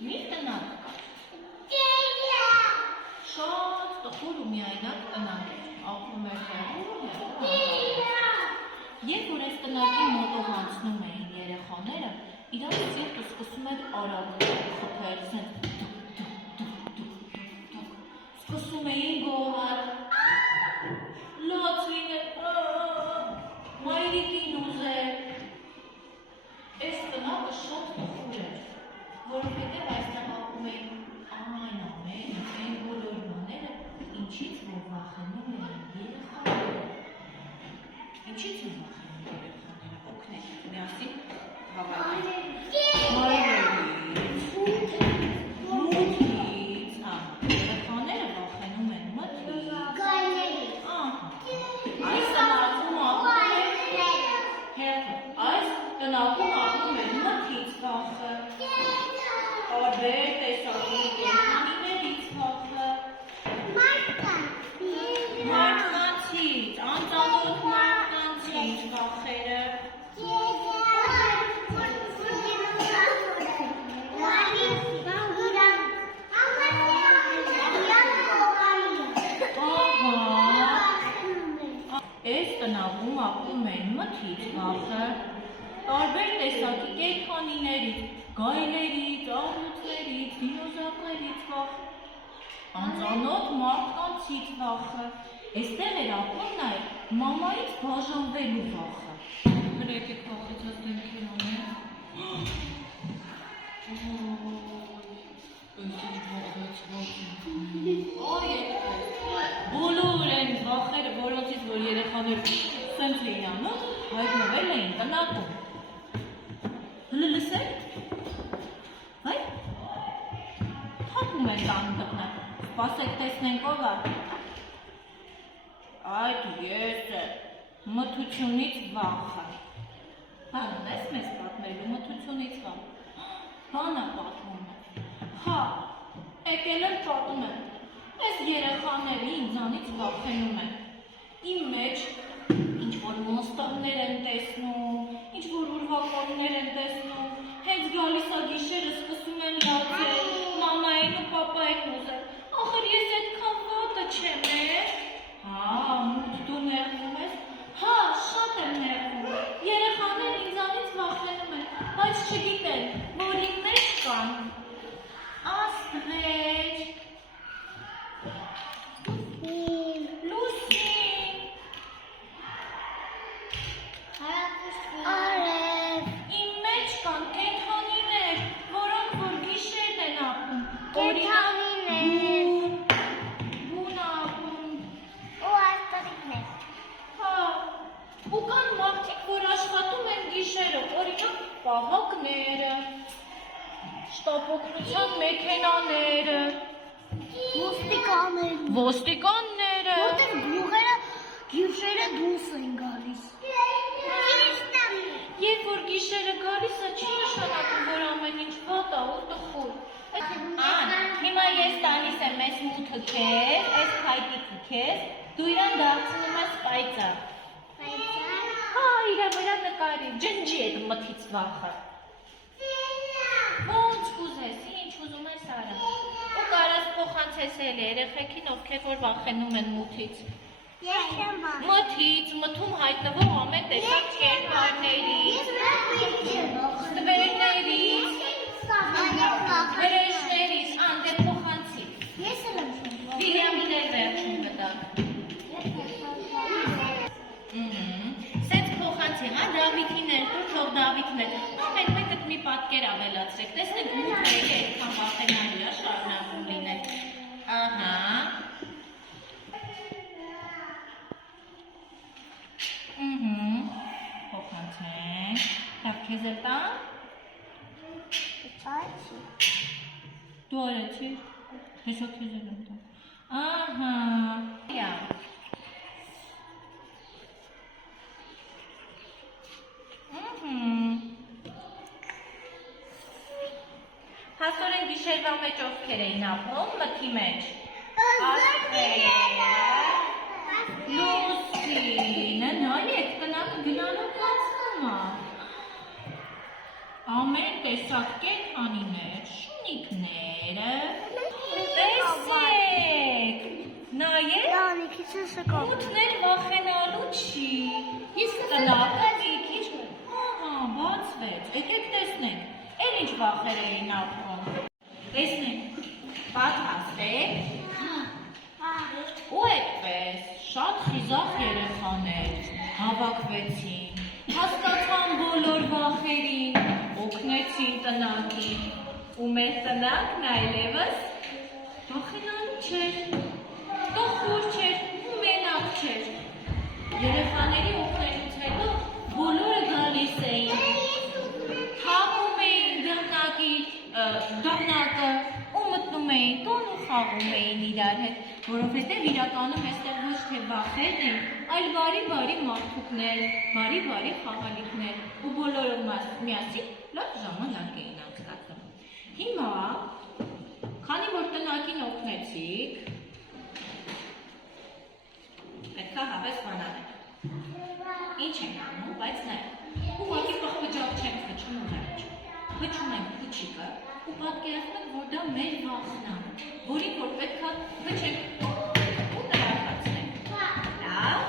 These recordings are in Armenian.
մի տնակ կար։ Շատ տխուր ու միայնակ տնակ էր, ապրում էր հեռու։ Երբ որ այս տնակի մոտով անցնում էին երեխաները, իրար սիրտը սկսում էր արագ խփել, սկսում էին գոհալ, լաց լինել, մայրիկին ուզել։ Այս տնակը շատ տխուր էր, որովհետև այստեղ ապրում էին այն ամենը, այն բոլոր բաները, ինչից որ վախենում էին երեխաները։ Ինչից են վախենում երեխաները, օգնեք, միասին հավաքեք։ Մութից, երեխաները վախենում են մթից։ Այս տնակում ապրում էր մթից վախը, տարբեր տեսակի կենդանիներից վախը, մարդկանցից, անծանոթ մարդկանցից վախերը։ Այս տնավում ապրում են մթից վախը, տարբեր տեսակի կենդանիներից, գայլերից, աղյուտներից, դինոզավրերից վախը, անծանոթ մարդկանցից վախը, այստեղ էր ապրում նաև մամայից բաժանվելու վախը։ Եկեք վախեցած դեմքեր անենք։ Բոլոր այն վախերը, որոնցից որ երեխաները սենց էին անում, հայտնվել էին տնակում։ Հլը լսեք, հայ, թափում են տան տղնը, սպասեք տեսնենք ով է։ Այդ ես է, մթությունից վախը։ Բանն ես մեզ պատմելու մթությունից վախը։ Բանը պատմում է։ Հա, եկել եմ պատում եմ, այս երեխաների ինձանից վախենում են։ Իմ մեջ ինչ-որ մոնստերներ են տեսնում, ինչ-որ ուրվականներ են տեսնում, հենց գալիս է գիշերը սկսում են լացել, մամային ու պապային ուզել, ախր ես այդքան վատը չեմ հա, մութ դու նեղվում ես, հա, շատ եմ նեղվում, երեխաներն ինձանից վախենում են, բայց չգիտեն, որ իմ մեջ կան, աստղեր, լուսին, իմ մեջ կան կենդանիներ, որոնք որ գիշերն են ապրում, բուն ապրում, ու կան մարդիկ, որ աշխատում են գիշերը, օրինակ պահակները, շտապօգնության մեքենաները, ոստիկանները, որտեղ գյուղերը գիշերը դուրս են գալիս։ Երբ որ գիշերը գալիս է, չի նշանակում, որ ամեն ինչ վատ է ու տխուր։ Հիմա ես տալիս եմ այս մութը քեզ, այս փայտիկը քեզ, դու իրան դարձնում ես պայծառ։ Հա, իրա վրա նկարի, ջնջի այդ մթից վախը։ Ոնց կուզես, ինչ ուզում ես արա։ Ու կարաս փոխանցես էլ երեխեքին, ովքեր որ վախենում են մութից։ Մթից, մթում հայտնվող ամեն տեսակ կերպարներից, ստվերներից, հրեշներից, դե փոխանցի։ Վիլյամին էլ վերջում կտա։ Սենց փոխանցի, հա, Դավիթին էլ, դու թող Դավիթն էլ։ Մենք մեկըտ մի պատկեր ավելացրեք, տեսնենք մութների այդքան վախենալի է շարունակում լինել։ Ահա։ Փոխանցենք, տավ քեզ էլ տան։ Դու արեցիր, հեսա քեզ էլ եմ տան։ Ահա, Հասորեն գիշերվա մեջ ովքեր էին ապրում, մթի մեջ։ Աստղերը, լուսինը, նայեք, տնակը գնալով կացնում է։ ամեն տեսակ կենդանիներ, շունիկները, տեսեք, նայեք, Լանի քիչ է սկավ։ մութներ վախենալու չի, Իսկ տնապը մի քիչ, ահա, բացվեց, եկեք տեսնենք, էլ ինչ վախեր էին ապրում, տեսնենք, պատրաստեք, ու այդպես շատ խիզախ երեխաներ հավաքվեցին, հասկացան բոլոր վախերին, օգնեցին տնակին, ու մեր տնակն այլևս վախենալու չէր, տխուր չէր ու մենակ չէր։ Երեխաների օգնելուց հետո բոլորը գալիս էին, թափում էին դռնակը ու մտնում էին տուն ու խաղում էին իրար հետ, որովհետև իրականում այստեղ ոչ թե վախերն էին, այլ բարի մարդուկներ, բարի խաղալիքներ ու բոլորը միասին լավ ժամանակ էին անցկացնում։ Հիմա, քանի որ տնակին օգնեցիք, պետքա հավես բանանել։ Ինչ ենք անում, բայց նայ, ուղղակի պղպջակ չենք խչում ու վերջ։ Խչում ենք փուչիկը ու պատկերացնում ենք, որ դա մեր վախն է, որին որ պետքա խչենք ու տրաքացնենք։ Լավ։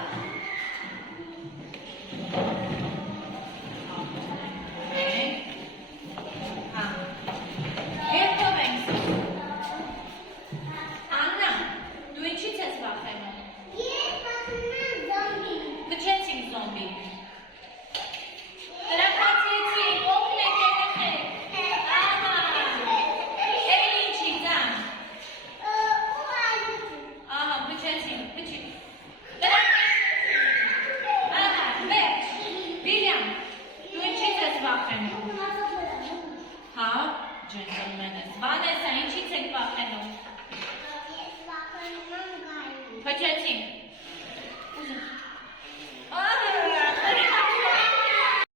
Երբով ենք։ Աննա, դու ինչից ես վախենում։ Փչեցինք զոմբի։ Տրաքացեցինք, օգնեք երեխեք։ Ահա, էլ ինչի՞ց, ահա, փչեցինք, փչի։ Ահա, վերջ, Վիլյամ, դու ինչից ես վախենում։